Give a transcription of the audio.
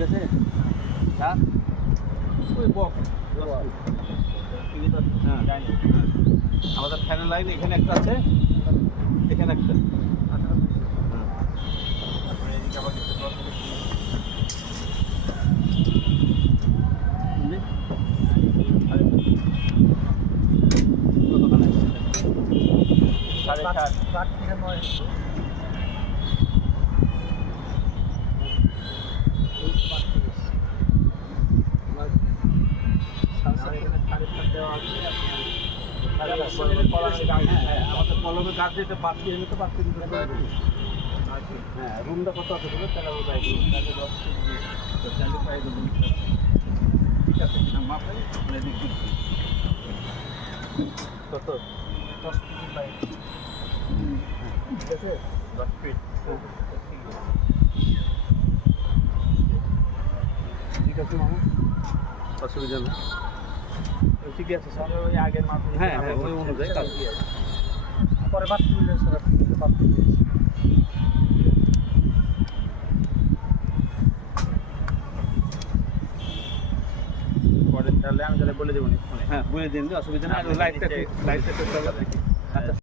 ঠিক আছে? হ্যাঁ ওই বক হ্যাঁ হ্যাঁ আমাদের ফ্যানের লাইন এখানে একটা আছে, এখানে একটা। হ্যাঁ তারপরে এদিকে আবার কিছু কতখানে আসছে? 7.5 থেকে 9 আমাদের কলমে কাজ দিতে পারছি, এমনি তো পারছি হ্যাঁ রুমটা কত আছে বলে তাহলে ও যাই ঠিক আছে কিনা মাপে এদিক দিচ্ছি কত 10 ফিট পাইপ ঠিক আছে 10 ফিট ঠিক আছে মামা, অসুবিধা নেই। ঠিকই আছে স্যার ওই আগের মাপ হ্যাঁ হ্যাঁ ওই অনুযায়ী কাজ দিয়ে পরে বাদ দিলে স্যার বাদ পরে তাহলে আমি তাহলে বলে দেবো ফোনে। হ্যাঁ বলে দিন, অসুবিধা নেই। লাইটটা